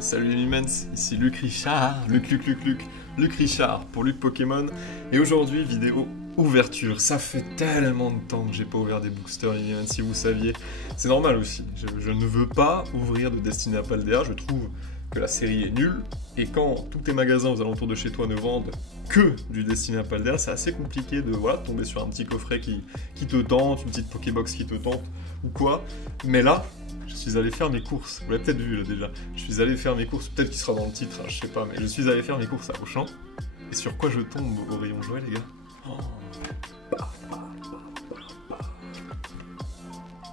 Salut les Mimens, ici Luc Richard, Luc Richard pour Luc Pokémon. Et aujourd'hui, vidéo ouverture. Ça fait tellement de temps que j'ai pas ouvert des boosters les Mimens, si vous saviez. C'est normal aussi, je ne veux pas ouvrir de Destiny à Paldea, je trouve que la série est nulle. Et quand tous tes magasins aux alentours de chez toi ne vendent que du Destiny à Paldea, c'est assez compliqué de tomber sur un petit coffret qui te tente, une petite Pokébox qui te tente, ou quoi. Mais là, je suis allé faire mes courses. Vous l'avez peut-être vu là déjà. Je suis allé faire mes courses, peut-être qu'il sera dans le titre, je sais pas, mais je suis allé faire mes courses à Auchan. Et sur quoi je tombe au rayon jouet, les gars?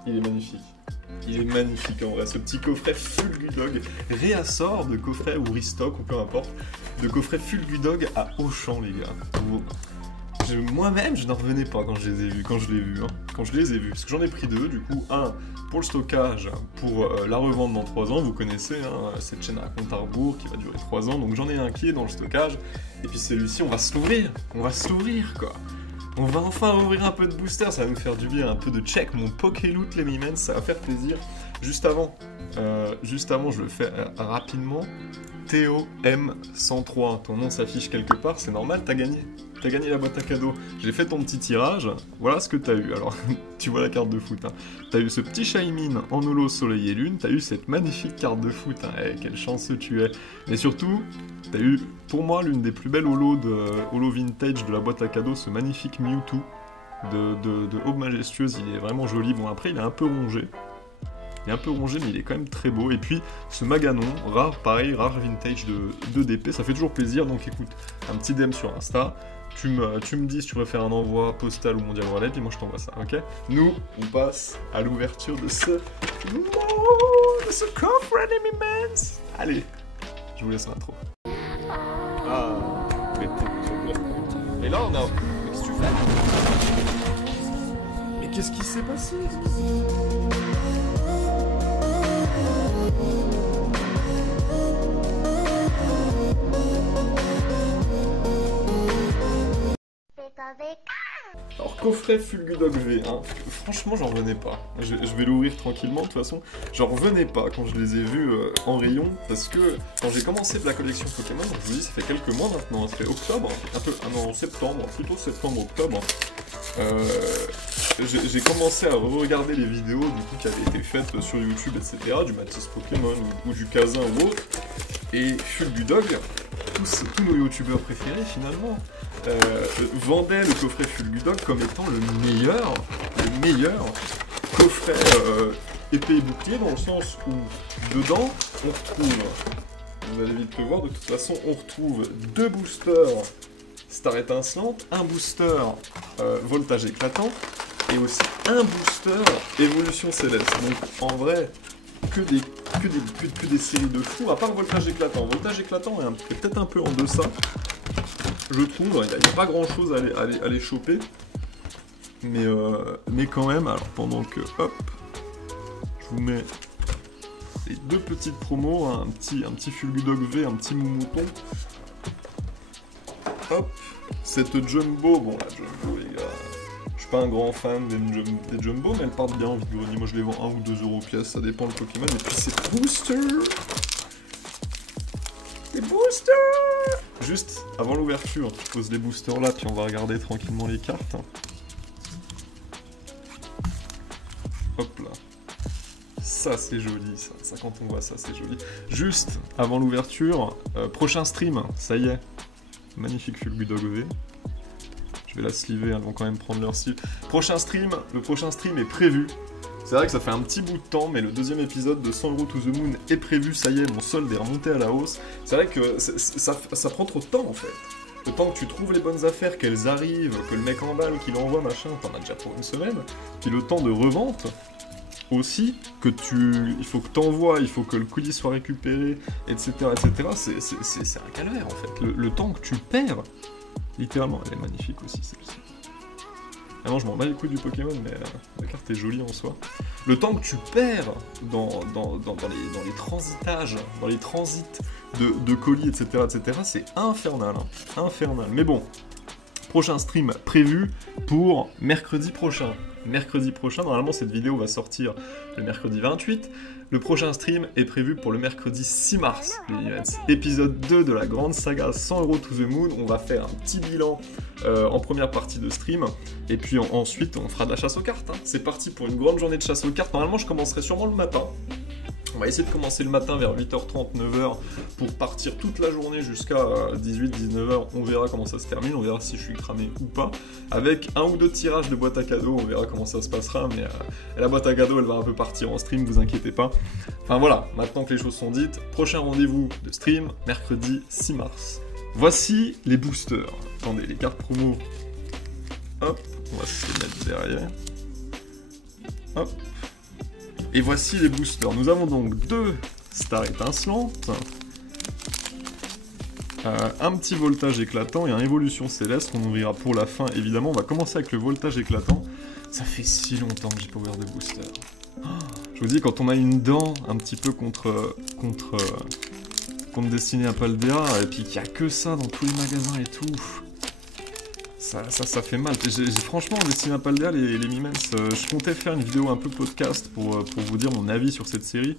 Il est magnifique. Il est magnifique en vrai, ce petit coffret Fulgudog, réassort de coffret ou restock ou peu importe, de coffret Fulgudog à Auchan les gars. Moi-même je n'en revenais pas quand je les ai vus, quand je les ai vus, parce que j'en ai pris deux, du coup un pour le stockage, pour la revente dans 3 ans, vous connaissez cette chaîne à compte à rebours qui va durer 3 ans, donc j'en ai un qui est dans le stockage, et puis celui-ci on va se l'ouvrir quoi. On va enfin ouvrir un peu de booster, ça va nous faire du bien, un peu de check, mon Pokéloot les Mimens, ça va faire plaisir. Juste avant, je le fais rapidement. Théo M103, ton nom s'affiche quelque part, c'est normal, t'as gagné la boîte à cadeaux. J'ai fait ton petit tirage, voilà ce que t'as eu. Alors, tu vois la carte de foot, hein. T'as eu ce petit Shaymin en holo soleil et lune, t'as eu cette magnifique carte de foot, hein. Hey, quel chanceux tu es. Mais surtout, t'as eu, pour moi, l'une des plus belles holos holo vintage de la boîte à cadeaux, ce magnifique Mewtwo de Aube Majestueuse, il est vraiment joli. Bon, après, il est un peu rongé. Il est un peu rongé, mais il est quand même très beau. Et puis, ce Maganon, rare vintage de DP, ça fait toujours plaisir. Donc écoute, un petit DM sur Insta, tu me dis si tu veux faire un envoi postal ou mondial wallet, et moi je t'envoie ça, ok? Nous, on passe à l'ouverture de ce coffret des Mimens. Allez, je vous laisse l'intro. Ah, et là on a... Qu'est-ce que tu fais? Mais qu'est-ce qui s'est passé? Alors coffret Fulgudog V, hein. Franchement j'en revenais pas, je vais l'ouvrir tranquillement de toute façon, j'en revenais pas quand je les ai vus en rayon, parce que quand j'ai commencé la collection Pokémon, je vous dis ça fait quelques mois maintenant, ça fait octobre, septembre, plutôt septembre-octobre, j'ai commencé à regarder les vidéos du coup qui avaient été faites sur YouTube, etc., du Matisse Pokémon ou du Kazin ou autre, et Fulgudog, tous nos youtubeurs préférés finalement, vendaient le coffret Fulgudog comme étant le meilleur coffret épée et bouclier, dans le sens où dedans on retrouve, vous allez vite le voir, de toute façon on retrouve 2 boosters Star étincelante, un booster voltage éclatant et aussi un booster évolution céleste. Donc en vrai que des séries de fous, à part voltage éclatant. Voltage éclatant est peut-être un peu en deçà, je trouve. Il n'y a pas grand chose à les choper, mais quand même. Alors pendant que hop, je vous mets les 2 petites promos, hein, un petit Fulgudog V, un petit Moumouton. Hop, cette Jumbo, bon la Jumbo les gars, je suis pas un grand fan des Jumbo, mais elles partent bien en vide-grenier. Moi je les vends 1 ou 2 € pièce, ça dépend le Pokémon. Et puis ces boosters, juste avant l'ouverture, je pose les boosters là, puis on va regarder tranquillement les cartes. Hop là. Ça c'est joli, ça quand on voit ça c'est joli. Juste avant l'ouverture, prochain stream, ça y est. Magnifique Fulgudog V. Je vais la sliver, elles vont quand même prendre leur style. Le prochain stream est prévu. C'est vrai que ça fait un petit bout de temps, mais le 2e épisode de 100 € to the Moon est prévu. Ça y est, mon solde est remonté à la hausse. C'est vrai que ça prend trop de temps en fait. Le temps que tu trouves les bonnes affaires, qu'elles arrivent, que le mec emballe, qu'il envoie, machin, t'en as déjà pour une semaine. Puis le temps de revente aussi, il faut que t'envoies, il faut que le colis soit récupéré, etc. C'est un calvaire en fait. Le temps que tu perds, littéralement, elle est magnifique aussi celle-ci. Vraiment, je m'en bats les couilles du Pokémon, mais la carte est jolie en soi. Le temps que tu perds dans les transitages, dans les transits de colis, etc., c'est infernal, hein. Infernal. Mais bon, prochain stream prévu pour mercredi prochain. mercredi prochain. Normalement, cette vidéo va sortir le mercredi 28. Le prochain stream est prévu pour le mercredi 6 mars. Épisode 2 de la grande saga 100 € to the Moon. On va faire un petit bilan en première partie de stream. Et puis ensuite, on fera de la chasse aux cartes. Hein. C'est parti pour une grande journée de chasse aux cartes. Normalement, je commencerai sûrement le matin. On va essayer de commencer le matin vers 8h30, 9h pour partir toute la journée jusqu'à 18-19h. On verra comment ça se termine, on verra si je suis cramé ou pas. Avec un ou deux tirages de boîte à cadeaux, on verra comment ça se passera. Mais la boîte à cadeaux, elle va un peu partir en stream, vous inquiétez pas. Enfin voilà, maintenant que les choses sont dites, prochain rendez-vous de stream, mercredi 6 mars. Voici les boosters. Attendez, les cartes promo. Hop, on va se les mettre derrière. Hop. Et voici les boosters. Nous avons donc 2 stars étincelantes, un petit voltage éclatant et un évolution céleste qu'on ouvrira pour la fin. Évidemment, on va commencer avec le voltage éclatant. Ça fait si longtemps que j'ai pas ouvert de booster. Oh, je vous dis, quand on a une dent un petit peu contre Destiné à Paldea, et puis qu'il n'y a que ça dans tous les magasins et tout... Ça fait mal. Franchement, Destiné à Paldea, les Mimens, je comptais faire une vidéo un peu podcast pour vous dire mon avis sur cette série,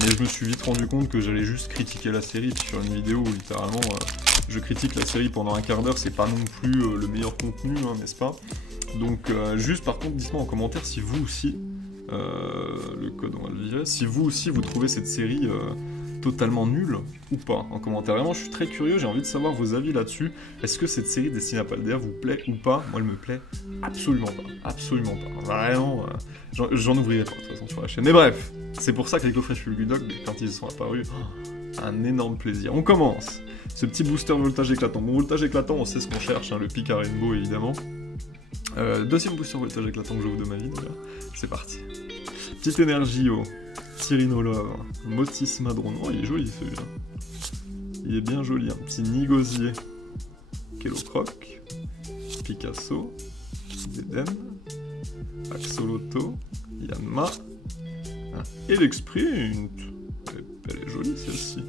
mais je me suis vite rendu compte que j'allais juste critiquer la série, puis faire une vidéo où littéralement je critique la série pendant un quart d'heure, c'est pas non plus le meilleur contenu, hein, n'est-ce pas? Donc juste par contre, dites-moi en commentaire si vous aussi, le code on va le virer, si vous aussi vous trouvez cette série... totalement nul ou pas en commentaire. Vraiment, je suis très curieux, j'ai envie de savoir vos avis là-dessus. Est-ce que cette série Destiné à Paldea vous plaît ou pas? Moi, elle me plaît absolument pas. Absolument pas. Vraiment, j'en ouvrirai pas de toute façon sur la chaîne. Mais bref, c'est pour ça que les coffrets Fulgudog, quand ils sont apparus, un énorme plaisir. On commence. Ce petit booster voltage éclatant. Bon, voltage éclatant, on sait ce qu'on cherche, hein, le pic à rainbow évidemment. Deuxième booster voltage éclatant que je vous de ma vie, déjà. C'est parti. Petite énergie au Tyrinolove, Motis Madron. Oh, il est joli celui-là. Il est bien joli. Un petit Nigosier, Kellocroc, Picasso, Deden, Axolotl, Yanma, et l'Exprint. Elle est jolie celle-ci.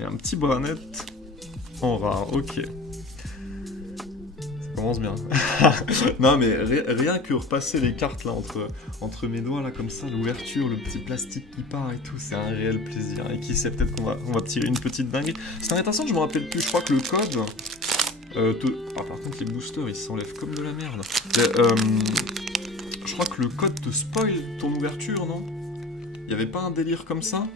Et un petit Branette en rare. Ok. Ça commence bien. Non mais rien que repasser les cartes là entre mes doigts là comme ça, l'ouverture, le petit plastique qui part et tout, c'est un réel plaisir. Et qui sait, peut-être qu'on va tirer une petite dinguerie. C'est intéressant, je me rappelle plus, je crois que le code... Ah par contre les boosters ils s'enlèvent comme de la merde. Je crois que le code te spoil ton ouverture, non? Il y avait pas un délire comme ça?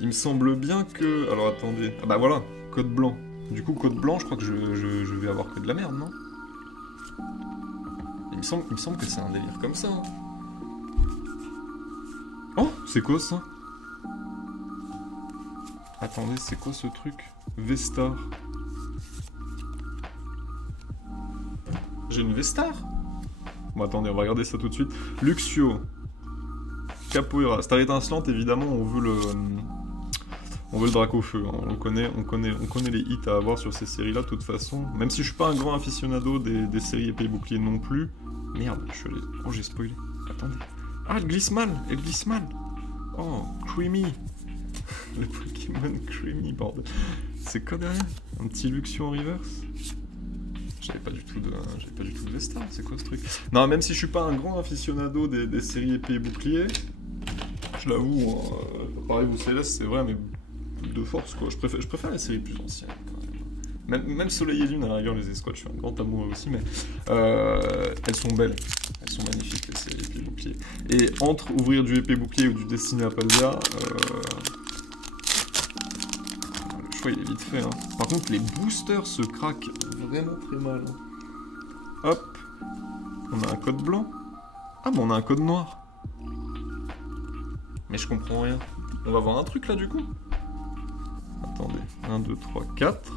Il me semble bien que... Alors attendez... Ah bah voilà, code blanc. Du coup, code blanc, je crois que je vais avoir que de la merde, non? Il me semble que c'est un délire comme ça. Hein. Oh, c'est quoi ça? Attendez, c'est quoi ce truc? Vestar. J'ai une Vestar? Bon, attendez, on va regarder ça tout de suite. Luxio. Capoeira. Star étincelante, évidemment, on veut le Dracofeu, hein. on connaît les hits à avoir sur ces séries-là de toute façon. Même si je suis pas un grand aficionado des séries épée et bouclier non plus. Merde, je suis allé... Oh, j'ai spoilé. Attendez. Ah, elle glisse mal. Oh, Creamy. Le Pokémon Creamy, bordel. C'est quoi derrière? Un petit Luxio en reverse? J'avais pas du tout de Vestar, c'est quoi ce truc? Non, même si je suis pas un grand aficionado des séries épée et bouclier, je l'avoue, pareil vous Céleste, c'est vrai, mais de force quoi. Je préfère les séries plus anciennes quand même. Même Soleil et Lune à la rigueur, les escouades, je suis un grand amoureux aussi, mais elles sont belles, elles sont magnifiques les séries épée bouclier. Et entre ouvrir du épée bouclier ou du Destiné à Paldea, le choix il est vite fait. Hein. Par contre les boosters se craquent vraiment très mal. Hop, on a un code blanc. Ah mais on a un code noir. Mais je comprends rien. On va voir un truc là du coup. Attendez, 1, 2, 3, 4.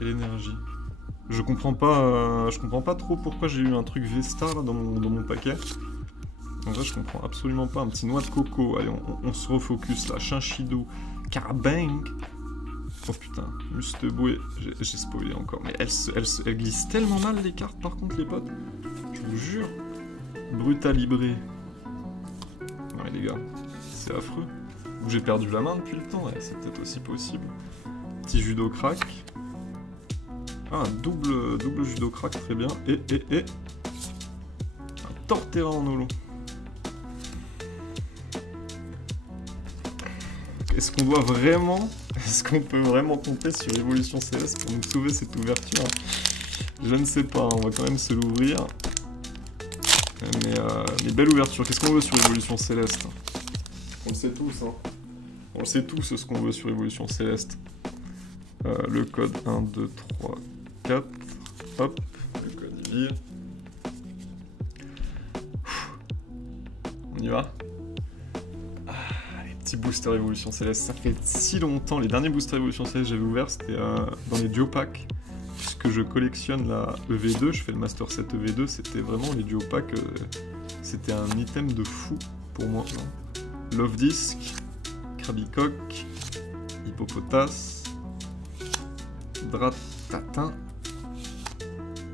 Et l'énergie. Je comprends pas trop pourquoi j'ai eu un truc Vestar là, dans mon paquet. Donc là je comprends absolument pas. Un petit noix de coco. Allez, on se refocus là. Chinchidou. Carabang. Oh putain, Musteboué. J'ai spoilé encore. Mais elles glissent tellement mal les cartes par contre les potes. Je vous jure. Brutalibré. Non mais les gars, c'est affreux. Ou j'ai perdu la main depuis le temps, ouais, c'est peut-être aussi possible. Petit judo crack. Ah, double judo crack, très bien. Et un Torterra en holo. Est-ce qu'on doit vraiment... Est-ce qu'on peut vraiment compter sur Evolution Céleste pour nous sauver cette ouverture? Je ne sais pas, on va quand même se l'ouvrir. Mais belle ouverture. Qu'est-ce qu'on veut sur Evolution Céleste? On le sait tous, hein. On le sait tous ce qu'on veut sur Evolution Céleste. Le code 1, 2, 3, 4. Hop, le code il vire. On y va? Petit booster Evolution Céleste, ça fait si longtemps. Les derniers boosters Evolution Céleste que j'avais ouverts, c'était dans les duo packs. Puisque je collectionne la EV2, je fais le Master 7 EV2, c'était vraiment les duo packs, c'était un item de fou pour moi. Non, Love Disc, Krabicock, Hippopotas, Dratatin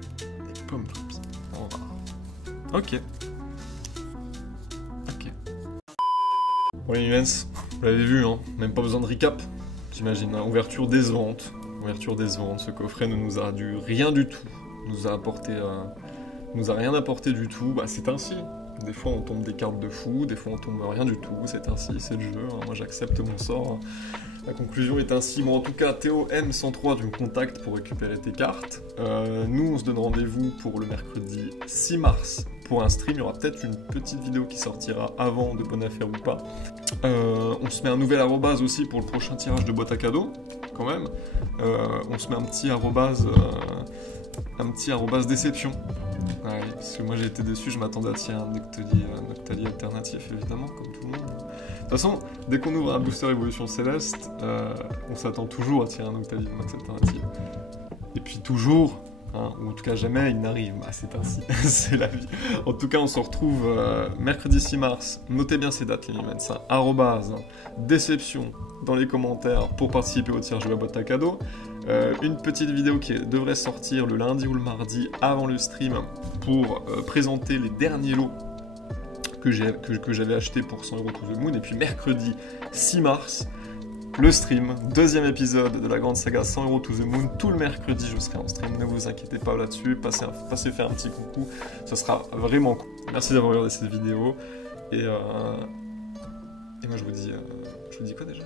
et Pomme Trips. Ok. Bon les Humans, vous l'avez vu, hein, même pas besoin de recap, j'imagine, hein, ouverture décevante, ce coffret ne nous a dû rien du tout, nous a rien apporté du tout, bah c'est ainsi, des fois on tombe des cartes de fou, des fois on tombe rien du tout, c'est ainsi, c'est le jeu, hein, moi j'accepte mon sort, hein. La conclusion est ainsi, bon en tout cas Théo M103 tu me contactes pour récupérer tes cartes, nous on se donne rendez-vous pour le mercredi 6 mars, pour un stream, il y aura peut-être une petite vidéo qui sortira avant de Bonne Affaire ou pas. On se met un nouvel arrobase aussi pour le prochain tirage de boîte à cadeaux, quand même. On se met un petit arrobase déception. Ouais, parce que moi j'ai été déçu, je m'attendais à tirer un Noctali alternatif, évidemment, comme tout le monde. De toute façon, dès qu'on ouvre un booster Evolution Céleste, on s'attend toujours à tirer un Noctali Max alternatif. Et puis toujours... Hein, ou en tout cas jamais il n'arrive, bah, c'est ainsi, c'est la vie. En tout cas on se retrouve mercredi 6 mars, notez bien ces dates les Humans, ça, arrobase, déception dans les commentaires pour participer au tirage de la boîte à cadeaux. Une petite vidéo qui devrait sortir le lundi ou le mardi avant le stream pour présenter les derniers lots que j'avais achetés pour 100 € to the moon, et puis mercredi 6 mars, le stream, deuxième épisode de la grande saga 100 € to the moon, tout le mercredi je serai en stream, ne vous inquiétez pas là-dessus, passez faire un petit coucou, ça sera vraiment cool. Merci d'avoir regardé cette vidéo, et moi je vous dis quoi déjà?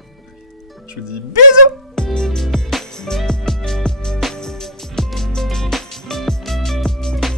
Je vous dis bisous.